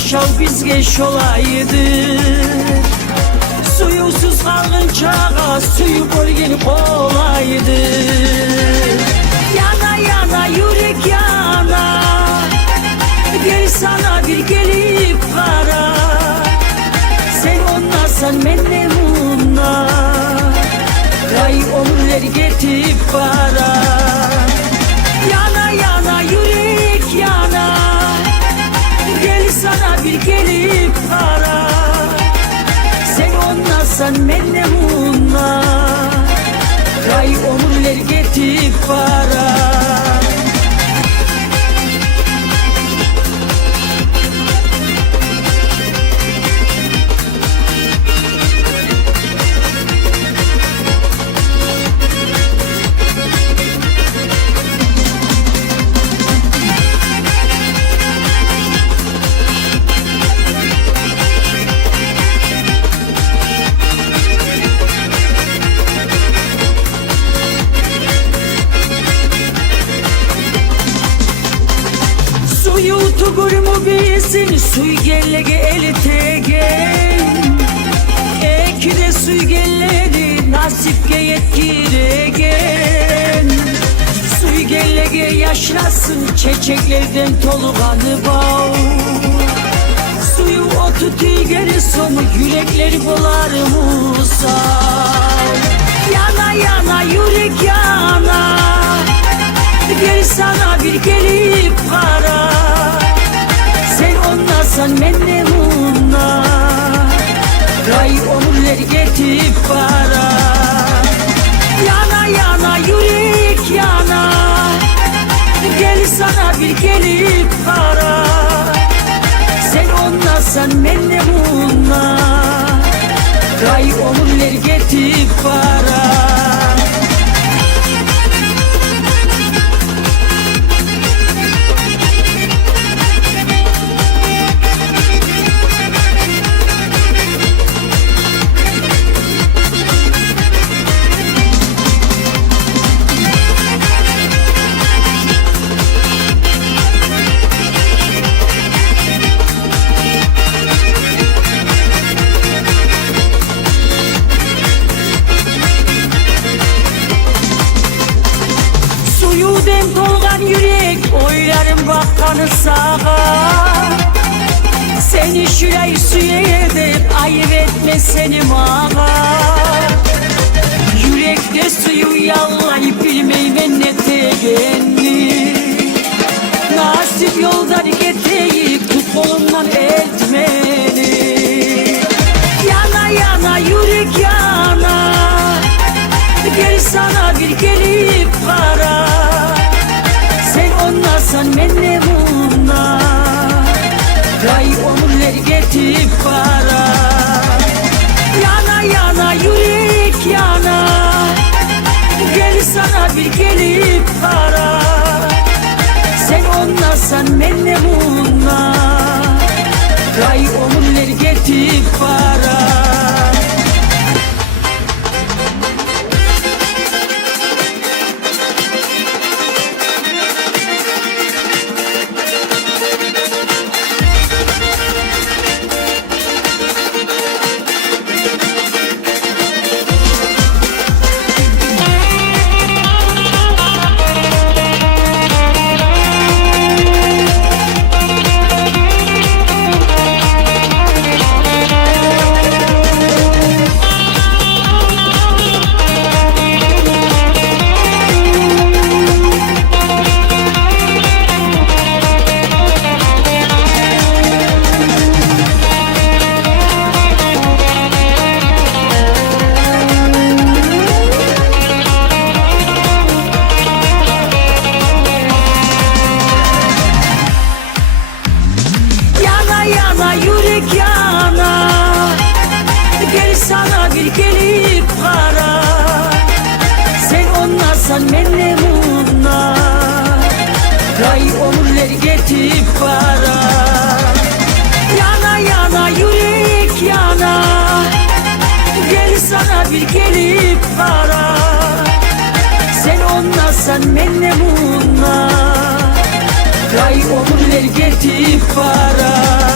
yaşav bizge şolaydı. Suyusuz kalınca suyu bölgeni kolaydı. Yana yana yürek yana, gel sana bir gelip kara. Sen onlasan menne munna, ray omurlar getip para. Yana yana yürek yana, gel sana bir gelip kara. Sen onlasan menne munna, ray omurlar getip para. Suyu tugur mu bilsin, suy gellege elitegen. Ekide suy gelleri nasipge yetkiregen. Suy gellege yaşlasın çiçeklerden toluğanı bağ. Suyu otu tigeri sonu yürekleri bolar musa. Yana yana yürek yana, gel sana bir gelip kara. Sen onlasan menne munna, ray omurlar getip para. Yana yana yürek yana, gel sana bir gelip kara. Sen onlasan menne munna, ray omurlar getip para. Dem dolgan yürek, oylarım bakkanı sağa. Seni şurayı suya edip ayıp etme seni mağa. Yürekte suyu yallayıp bilmey ben ne tegenli. Nasip yoldan geteyip tut kolumdan etmeni. Yana yana yürek yana, gel sana bir gelip kara. Sen onlasan menne munna, ray omurlar getip para. Yana yana yürek yana, gel sana bir gelip kara. Sen onlasan menne munna, ray omurlar getip para. sana bir gelip kara. Sen onlasan menne munna, ray omurlar getip para. Yana yana yürek yana, gel sana bir gelip kara. Sen onlasan menne munna, ray omurlar getip para.